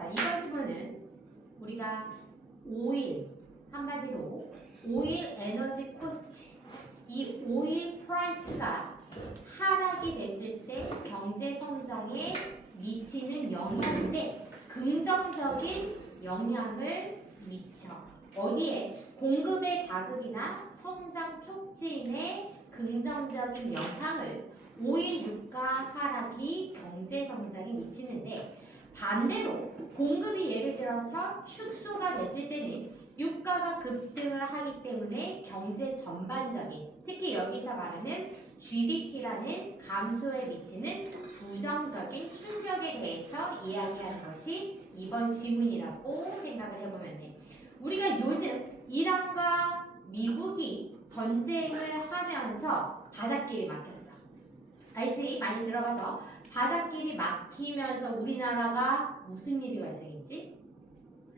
자, 이번 지문은 우리가 오일, 한마디로 오일 에너지 코스트, 이 오일 프라이스가 하락이 됐을 때 경제 성장에 미치는 영향인데 긍정적인 영향을 미쳐. 어디에? 공급의 자극이나 성장 촉진에 긍정적인 영향을 오일 유가 하락이 경제 성장에 미치는데, 반대로 공급이 예를 들어서 축소가 됐을 때는 유가가 급등을 하기 때문에 경제 전반적인, 특히 여기서 말하는 GDP라는 감소에 미치는 부정적인 충격에 대해서 이야기하는 것이 이번 지문이라고 생각을 해보면 돼. 우리가 요즘 이란과 미국이 전쟁을 하면서 바닷길이 막혔어. 알지? 많이 들어봐서. 바닷길이 막히면서 우리나라가 무슨 일이 발생했지?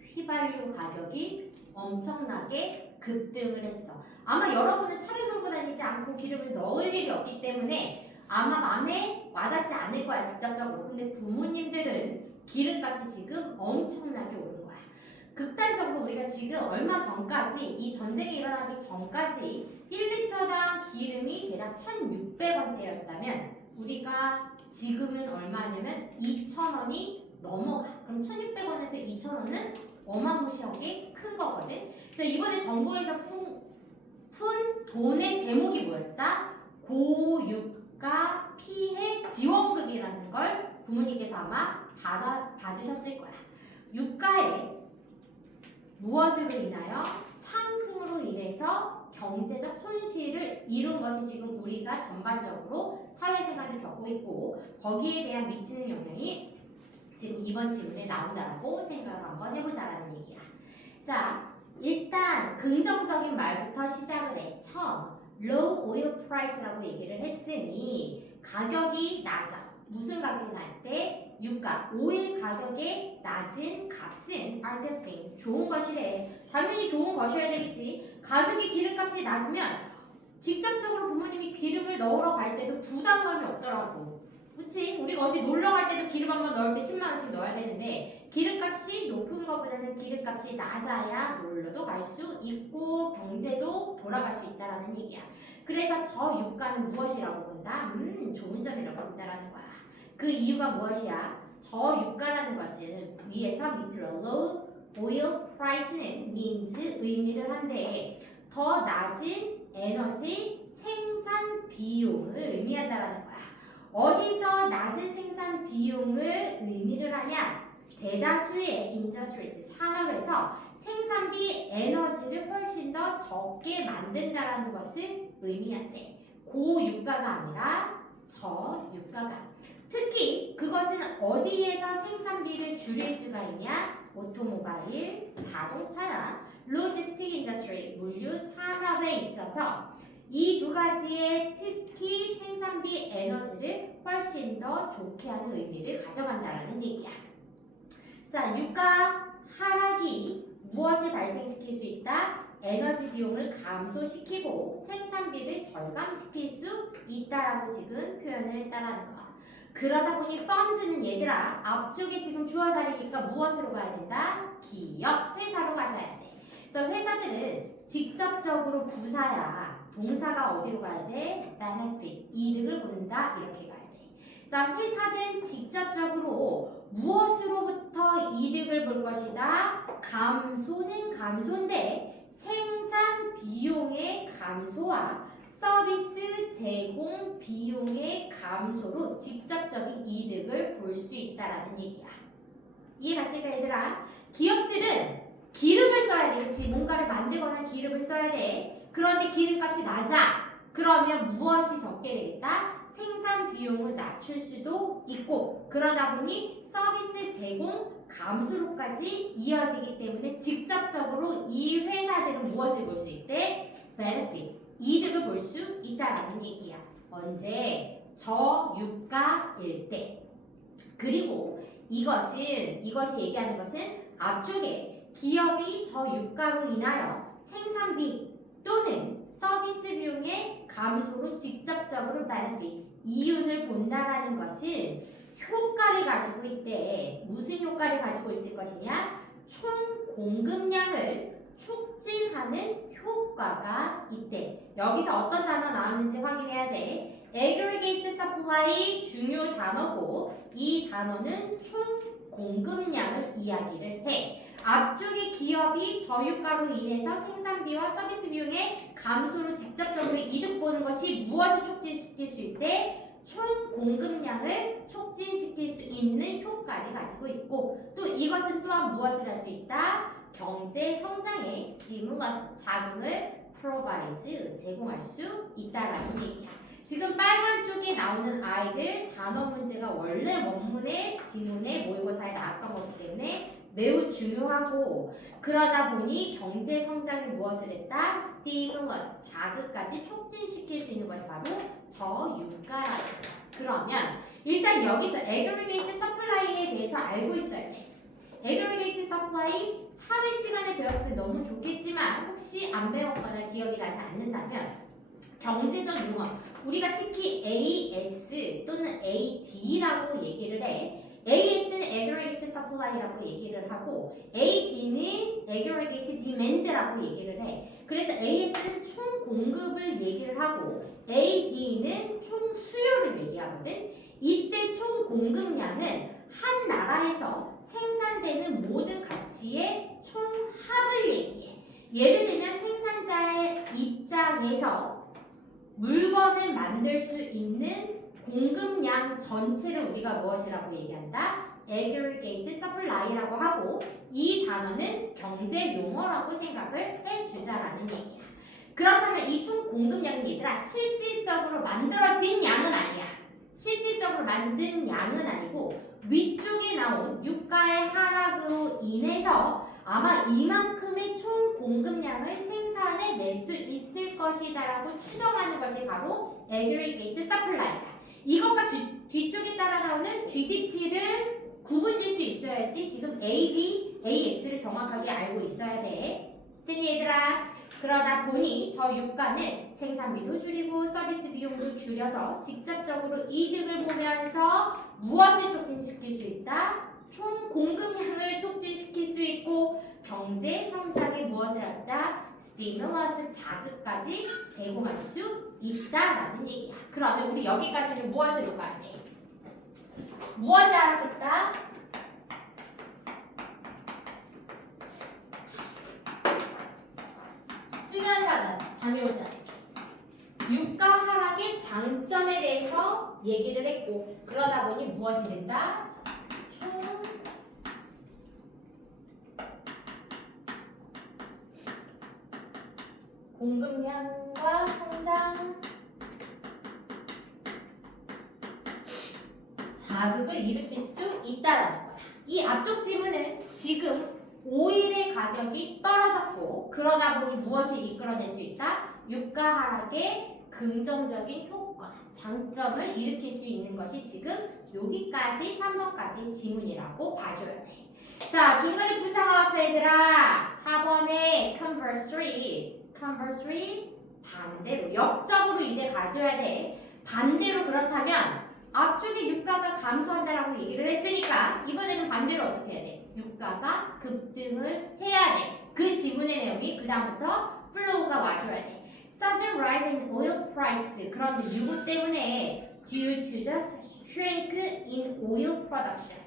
휘발유 가격이 엄청나게 급등을 했어. 아마 여러분은 차를 몰고 다니지 않고 기름을 넣을 일이 없기 때문에 아마 마음에 와닿지 않을 거야, 직접적으로. 근데 부모님들은 기름값이 지금 엄청나게 오른 거야. 극단적으로 우리가 지금 얼마 전까지, 이 전쟁이 일어나기 전까지 1리터당 기름이 대략 1,600원대였다면 우리가 지금은 얼마냐면 2,000원이 넘어가. 그럼 1,600원에서 2,000원은 어마무시하게 큰 거거든. 그래서 이번에 정부에서 푼 돈의 제목이 뭐였다? 고유가 피해 지원금이라는 걸 부모님께서 아마 받으셨을 거야. 유가에 무엇으로 인하여? 상승으로 인해서 경제적 손실을 이룬 것이 지금 우리가 전반적으로 사회생활을 겪고 있고, 거기에 대한 미치는 영향이 지금 이번 지문에 나온다라고 생각을 한번 해보자라는 얘기야. 자, 일단 긍정적인 말부터 시작을 해. 처음 low oil price라고 얘기를 했으니 가격이 낮아. 무슨 가격이 낮을 때? 유가, 오일 가격의 낮은 값은 are the thing, 좋은 것이래. 당연히 좋은 것이어야 되겠지. 가격이 기름값이 낮으면 직접적으로 부모님이 기름을 넣으러 갈 때도 부담감이 없더라고. 그치? 우리가 어디 놀러 갈 때도 기름 한번 넣을 때 10만 원씩 넣어야 되는데 기름값이 높은 것보다는 기름값이 낮아야 놀러도 갈 수 있고 경제도 돌아갈 수 있다라는 얘기야. 그래서 저 유가는 무엇이라고 본다? 좋은 점이라고 본다라는 거야. 그 이유가 무엇이야? 저 유가라는 것은 위에서 밑으로 low oil price는 means 의미를 한데 더 낮은 에너지 생산 비용을 의미한다라는 거야. 어디서 낮은 생산 비용을 의미를 하냐? 대다수의 인더스트리, 산업에서 생산비 에너지를 훨씬 더 적게 만든다라는 것을 의미한대. 고유가가 아니라 저유가가. 특히 그것은 어디에서 생산비를 줄일 수가 있냐? 오토모바일, 자동차나 로지스틱 인더스트리, 물류 산업에 있어서 이 두 가지의 특히 생산비 에너지를 훨씬 더 좋게 하는 의미를 가져간다는 얘기야. 자, 유가 하락이 무엇을 발생시킬 수 있다? 에너지 비용을 감소시키고 생산비를 절감시킬 수 있다라고 지금 표현을 했다라는 거야. 그러다 보니 firms는 얘들아 앞쪽에 지금 주어 자리니까 무엇으로 가야 된다? 기업, 회사로 가져야 돼. 그래서 회사들은 직접적으로 부사야. 동사가 어디로 가야 돼? benefit, 이득을 본다. 이렇게 가야 돼. 자, 회사는 직접적으로 무엇으로부터 이득을 볼 것이다? 감소는 감소인데 생산 비용의 감소와 서비스 제공 비용의 감소로 직접적인 이득을 볼 수 있다라는 얘기야. 이해갔을까 얘들아? 기업들은 기름을 써야 되겠지. 뭔가를 만들거나 기름을 써야 돼. 그런데 기름값이 낮아. 그러면 무엇이 적게 되겠다? 생산 비용을 낮출 수도 있고, 그러다 보니 서비스 제공 감소로까지 이어지기 때문에 직접적으로 이 회사들은 무엇을 볼 수 있대? benefit, 이득을 볼 수 있다라는 얘기야. 언제? 저유가일 때. 그리고 이것이 얘기하는 것은 앞쪽에 기업이 저유가로 인하여 생산비 또는 서비스 비용의 감소로 직접적으로 benefit, 이윤을 본다라는 것은 효과를 가지고 있대. 무슨 효과를 효과를 가지고 있을 것이냐? 총 공급량을 촉진하는 효과가 있대. 여기서 어떤 단어 나왔는지 확인해야 돼. aggregate supply 중요 단어고 이 단어는 총 공급량을 이야기를 해. 앞쪽의 기업이 저유가로 인해서 생산비와 서비스 비용의 감소로 직접적으로 이득 보는 것이 무엇을 촉진시킬 수 있대? 총 공급량을 촉진시킬 수 있는 효과를 가지고 있고 또 이것은 또한 무엇을 할 수 있다? 경제 성장에 스티뮬러스 자극을 provides 제공할 수 있다라는 얘기야. 지금 빨간 쪽에 나오는 아이들 단어 문제가 원래 원문의 지문에 모의고사에 나왔던 거기 때문에 매우 중요하고 그러다 보니 경제 성장에 무엇을 했다? 스티뮬러스 자극까지 촉진시킬 수 있는 것이 바로 저유가라는 거야. 그러면 일단 여기서 aggregate supply에 대해서 알고 있어야 돼. aggregate supply 사회 시간에 배웠으면 너무 좋겠지만 혹시 안 배웠거나 기억이 나지 않는다면 경제적 용어 우리가 특히 AS 또는 AD라고 얘기를 해. AS는 aggregate supply라고 얘기를 하고 AD는 aggregate demand라고 얘기를 해. 그래서 AS는 총 공급을 얘기를 하고 AD는 총 수요를 얘기하거든. 이때 총 공급량은 한 나라에서 생산되는 모든 가치의 총 합을 얘기해. 예를 들면 생산자의 입장에서 물건을 만들 수 있는 공급량 전체를 우리가 무엇이라고 얘기한다? aggregate supply라고 하고 이 단어는 경제 용어라고 생각을 해주자라는 얘기야. 그렇다면 이 총 공급량은 얘들아 실질적으로 만들어진 양은 아니야. 실질적으로 만든 양은 아니고 위쪽에 나온 유가의 하락으로 인해서 아마 이만큼의 총 공급량을 생산해 낼 수 있을 것이다라고 추정하는 것이 바로 aggregate supply다. 이것과 뒤쪽에 따라 나오는 GDP를 구분질 수 있어야지 지금 AD, AS를 정확하게 알고 있어야 돼. 됐니 얘들아? 그러다 보니 저 유가는 생산비도 줄이고 서비스 비용도 줄여서 직접적으로 이득을 보면서 무엇을 촉진시킬 수 있다? 총 공급량을 촉진시킬 수 있고 경제 성장에 무엇을 한다? 스티뮬러스 자극까지 제공할 수 있다라는 얘기야. 그러면 우리 여기까지는 무엇을 요구하네? 무엇이 알아듣다? 쓰면서 잠이 오지 않게 유가 하락의 장점에 대해서 얘기를 했고 그러다 보니 무엇이 된다? 총 공급량과 성장 자극을 일으킬 수 있다라는 거야. 이 앞쪽 지문은 지금 오일의 가격이 떨어졌고 그러다 보니 무엇을 이끌어낼 수 있다? 유가 하락의 긍정적인 효과, 장점을 일으킬 수 있는 것이 지금 여기까지 3번까지 지문이라고 봐줘야 돼. 자, 중간에 부사가 왔어 얘들아. 4번에 conversely 반대로 역적으로 이제 가져야 돼. 반대로 그렇다면 앞쪽에 유가가 감소한다라고 얘기를 했으니까 이번에는 반대로 어떻게 해야 돼? 유가가 급등을 해야 돼. 그 지문의 내용이 그 다음부터 flow가 와줘야 돼. Sudden rise in oil price. 그런데 누구 때문에? Due to the shrink in oil production.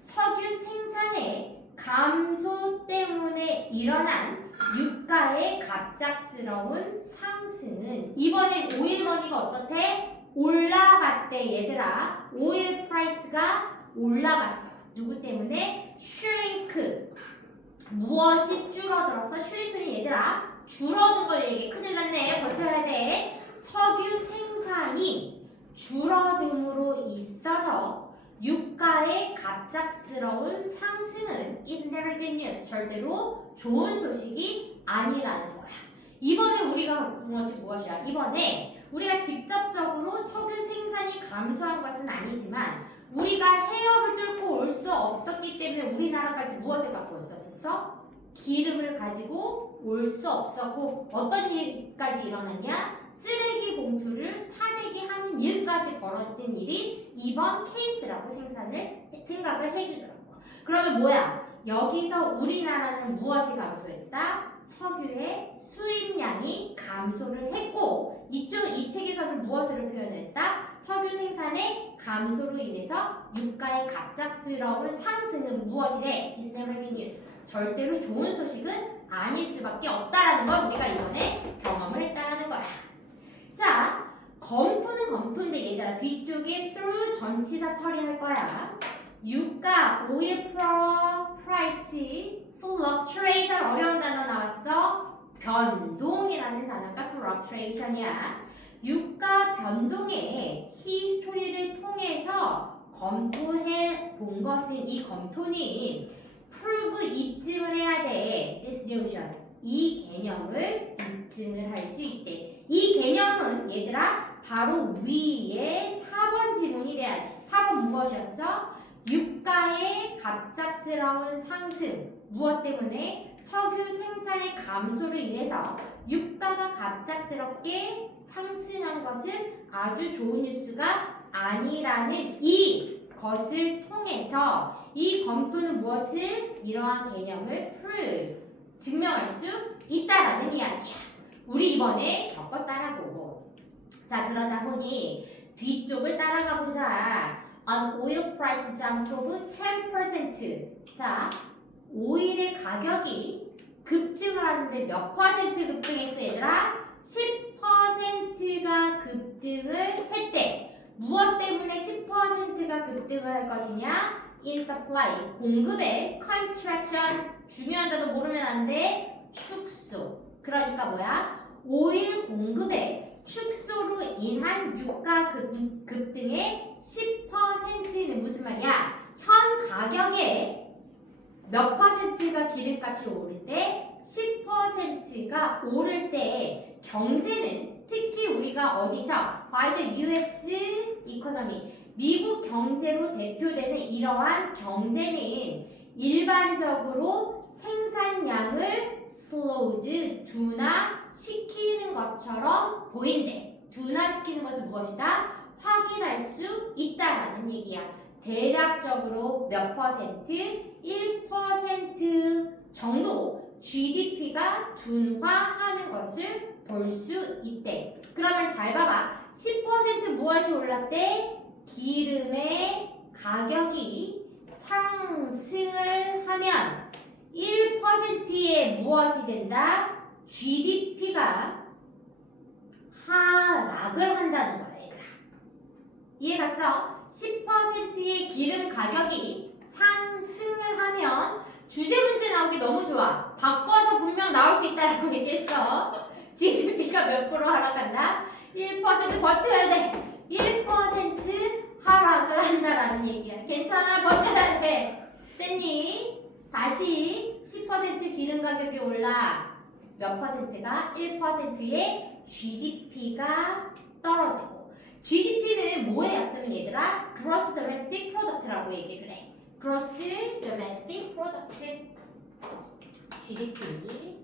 석유 생산의 감소 때문에 일어난 유가의 갑작스러운 상승은 이번엔 오일머니가 어떻대? 올라갔대 얘들아. 오일 프라이스가 올라갔어. 누구 때문에? 슈링크. 무엇이 줄어들었어? 슈링크는 얘들아 줄어든 걸 얘기해. 큰일 났네. 버텨야 돼. 석유 생산이 줄어듦으로 있어서 유가의 갑작스러운 상승은 is never good news. 절대로 좋은 소식이 아니라는 거야. 이번에 우리가 겪은 것이 무엇이야? 이번에 우리가 직접적으로 석유 생산이 감소한 것은 아니지만 우리가 해협을 뚫고 올 수 없었기 때문에 우리나라까지 무엇을 갖고 올 수 없었어? 기름을 가지고 올 수 없었고 어떤 일까지 일어났냐? 쓰레기 봉투를 사재기 하는 일까지 벌어진 일이 이번 케이스라고 생각을 해주더라고. 그러면 뭐야? 여기서 우리나라는 무엇이 감소했다? 석유의 수입량이 감소를 했고 이 책에서는 무엇으로 표현했다? 석유 생산의 감소로 인해서 유가의 갑작스러운 상승은 무엇이래? It's never good news. 절대로 좋은 소식은 아닐 수밖에 없다라는 걸 우리가 이번에 경험을 했다라는 거야. 자, 검토는 검토인데 얘들아 뒤쪽에 through 전치사 처리할 거야. 유가, 오일 프라이스, fluctuation 어려운 단어 나왔어. 변동이라는 단어가 fluctuation이야. 유가 변동의 히스토리를 통해서 검토해 본 것은 이 검토는 prove 입증을 해야 돼. This notion. 이 개념을 입증을 할 수 있대. 이 개념은 얘들아 바로 위에 4번 지문이 돼야 돼. 4번 무엇이었어? 유가의 갑작스러운 상승. 무엇 때문에? 석유 생산의 감소로 인해서 유가가 갑작스럽게 상승한 것은 아주 좋은 뉴스가 아니라는 이것을 통해서 이 검토는 무엇을? 이러한 개념을 prove, 증명할 수 있다라는 이야기야. 우리 이번에 겪었다라고. 자, 그러다 보니 뒤쪽을 따라가 보자. On oil price jump of 10%. 자, 오일의 가격이 급등을 하는데 몇 퍼센트 급등했어 얘들아? 10%가 급등을 했대. 무엇 때문에 10%가 급등을 할 것이냐? In supply, 공급의 contraction, 중요한 단어 모르면 안 돼. 축소. 그러니까 뭐야? 오일 공급의 축소로 인한 유가 급등의 10%는 무슨 말이야? 현 가격의 몇 퍼센트가 기름값이 오를 때 10%가 오를 때 경제는 특히 우리가 어디서 by the US economy 미국 경제로 대표되는 이러한 경제는 일반적으로 생산량을 slowed 둔화시키는 것처럼 보인대. 둔화시키는 것은 무엇이다? 확인할 수 있다라는 얘기야. 대략적으로 몇 퍼센트? 1% 정도 GDP가 둔화하는 것을 볼 수 있대. 그러면 잘 봐봐. 10% 무엇이 올랐대? 기름의 가격이 상승을 하면 1%의 무엇이 된다? GDP가 하락을 한다는 거야, 얘들아. 이해갔어? 10%의 기름 가격이 상승을 하면 주제 문제 나오기 너무 좋아. 바꿔서 분명 나올 수 있다고 얘기했어. GDP가 몇 프로 하락한다? 1% 버텨야 돼. 1% 하락을 한다라는 얘기야. 괜찮아, 버텨야 돼. 됐니? 다시 10% 기름 가격이 올라. 몇 퍼센트가? 1%의 GDP가 떨어지고. GDP는 뭐의 약점이 얘들아? Gross Domestic Product라고 얘기를 해. Gross Domestic Product. GDP.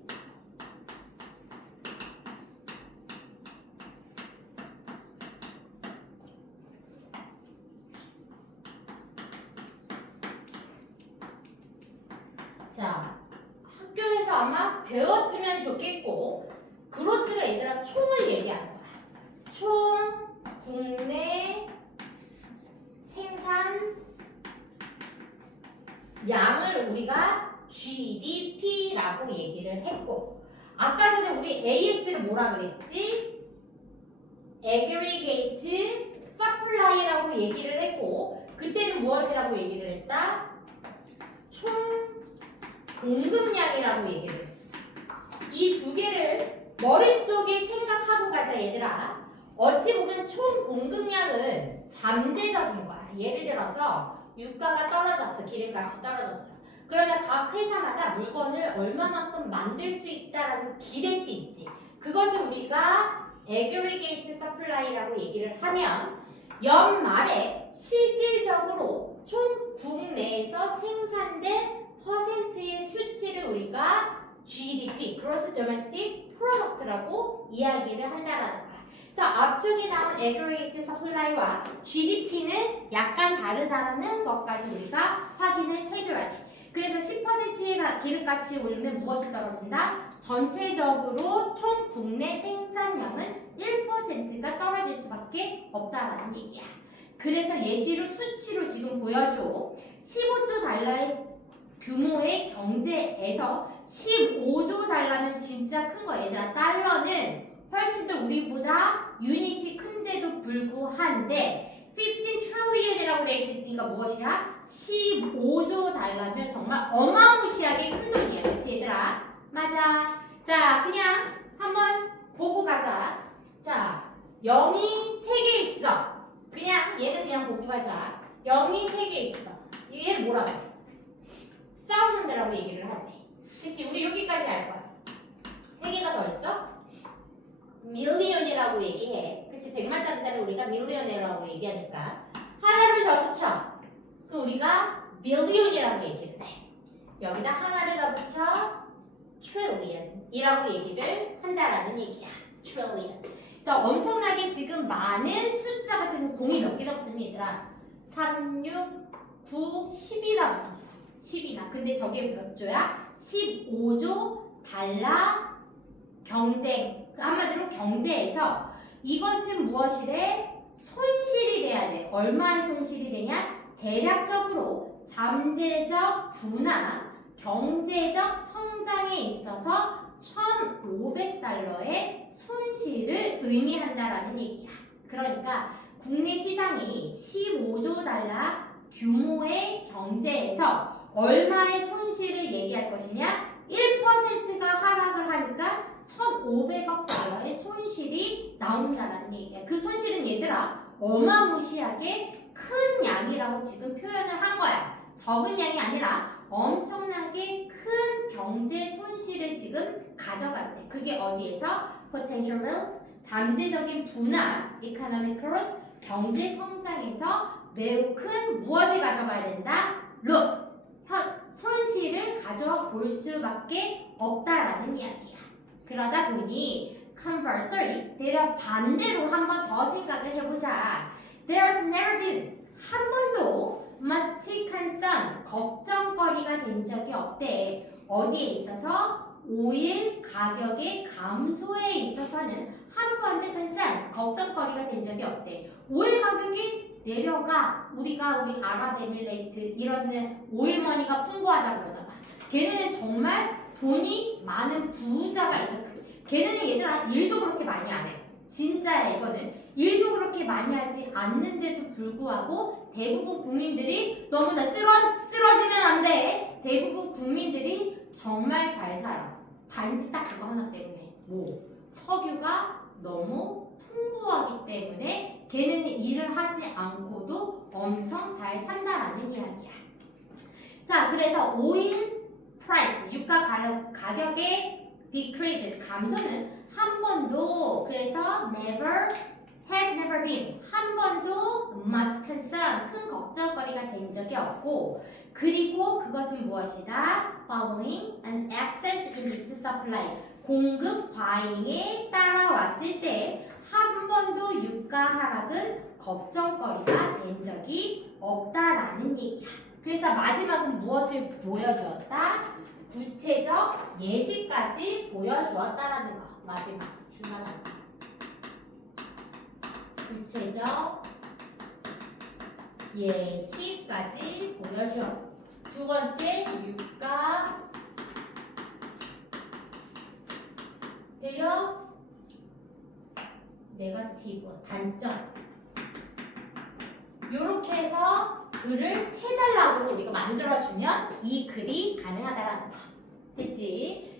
자, 학교에서 아마 배웠으면 좋겠고, 그로스가 얘들아 총을 얘기하는 거야. 총 국내 생산 양을 우리가 GDP라고 얘기를 했고, 아까 전에 우리 AS를 뭐라 그랬지? Aggregate Supply라고 얘기를 했고, 그때는 무엇이라고 얘기를 했다? 총 공급량이라고 얘기를 했어. 이 두 개를 머릿속에 생각하고 가자 얘들아. 어찌 보면 총 공급량은 잠재적인 거야. 예를 들어서 유가가 떨어졌어. 기름값이 떨어졌어. 그러면 각 회사마다 물건을 얼마만큼 만들 수 있다라는 기대치 있지. 그것을 우리가 aggregate supply라고 얘기를 하면 연말에 실질적으로 총 국내에서 생산된 퍼센트의 수치를 우리가 GDP, Gross Domestic Product라고 이야기를 한다라는 거야. 그래서 앞쪽에 나온 Aggregate Supply와 GDP는 약간 다르다는 것까지 우리가 확인을 해줘야 돼. 기름값이 오르면 무엇이 떨어진다? 전체적으로 총 국내 생산량은 1%가 떨어질 수밖에 없다라는 얘기야. 그래서 예시로 수치로 지금 보여줘. 15조 달러의 규모의 경제에서 15조 달러면 진짜 큰 거. 얘들아, 달러는 훨씬 더 우리보다 유닛이 큰데도 불구한데 15 trillion이라고 돼 있으니까 무엇이야? 15조 달러면 정말 어마무시하게 큰 돈이야. 그치 얘들아? 맞아. 자, 그냥 한번 보고 가자. 자, 0이 3개 있어. 그냥 얘는 그냥 보고 가자. 0이 3개 있어. 얘를 뭐라고 해? thousand라고 얘기를 하지. 그치? 우리 여기까지 알 거야. 3개가 더 있어? million이라고 얘기해. 그치? 100만짜리를 우리가 million이라고 얘기하니까 하나를 더 붙여. 그 우리가 billion이라고 얘기를 해. 여기다 하나를 더 붙여 trillion이라고 얘기를 한다라는 얘기야. trillion. 그래서 엄청나게 지금 많은 숫자가 지금 공이 몇 개나 붙었니 얘들아? 3, 6, 9, 10이나 붙었어. 10이나. 근데 저게 몇 조야? 15조 달러 경쟁. 한마디로 경제에서 이것은 무엇이래? 손실이 돼야 돼. 얼마의 손실이 되냐? 대략적으로 잠재적 부나 경제적 성장에 있어서 1,500달러의 손실을 의미한다라는 얘기야. 그러니까 국내 시장이 15조 달러 규모의 경제에서 얼마의 손실을 얘기할 것이냐? 1%가 하락을 하니까 1,500억 달러의 손실이 나온다라는 얘기야. 그 손실은 얘들아 어마무시하게 큰 양이라고 지금 표현을 한 거야. 적은 양이 아니라 엄청나게 큰 경제 손실을 지금 가져갔대. 그게 어디에서? potential loss, 잠재적인 부나 economic growth, 경제 성장에서 매우 큰 무엇을 가져가야 된다? loss, 손실을 가져볼 수밖에 없다라는 이야기야. 그러다 보니 conversely, 대략 반대로 한 번 더 생각을 해보자. There's never been, 한 번도 much concern, 걱정거리가 된 적이 없대. 어디에 있어서? 오일 가격의 감소에 있어서는 한 번도 concerns, 걱정거리가 된 적이 없대. 오일 가격이 내려가. 우리 아랍에미레이트 이런 오일머니가 풍부하다 그러잖아. 걔네는 정말 돈이 많은 부자가 있어. 걔네는 얘들아 일도 그렇게 많이 안 해. 진짜야 이거는. 일도 그렇게 많이 하지 않는데도 불구하고 대부분 국민들이 너무 쓰러지면 안 돼. 대부분 국민들이 정말 잘 살아. 단지 딱 그거 하나 때문에. 뭐? 석유가 너무 풍부하기 때문에 걔네는 일을 하지 않고도 엄청 잘 산다라는 이야기야. 자, 그래서 오일 price, 유가 가격의 decreases, 감소는 한 번도, 그래서 has never been, 한 번도 much concern, 큰 걱정거리가 된 적이 없고, 그리고 그것은 무엇이다? following an excess in its supply, 공급 과잉에 따라왔을 때 한 번도 유가 하락은 걱정거리가 된 적이 없다라는 얘기야. 그래서 마지막은 무엇을 보여주었다? 구체적 예시까지 보여주었다라는 거. 마지막 중간 하자. 구체적 예시까지 보여주었다. 두 번째, 유가 대략 네거티브, 단점. 요렇게 해서 글을 세 단락으로 우리가 만들어주면 이 글이 가능하다라는 거. 됐지?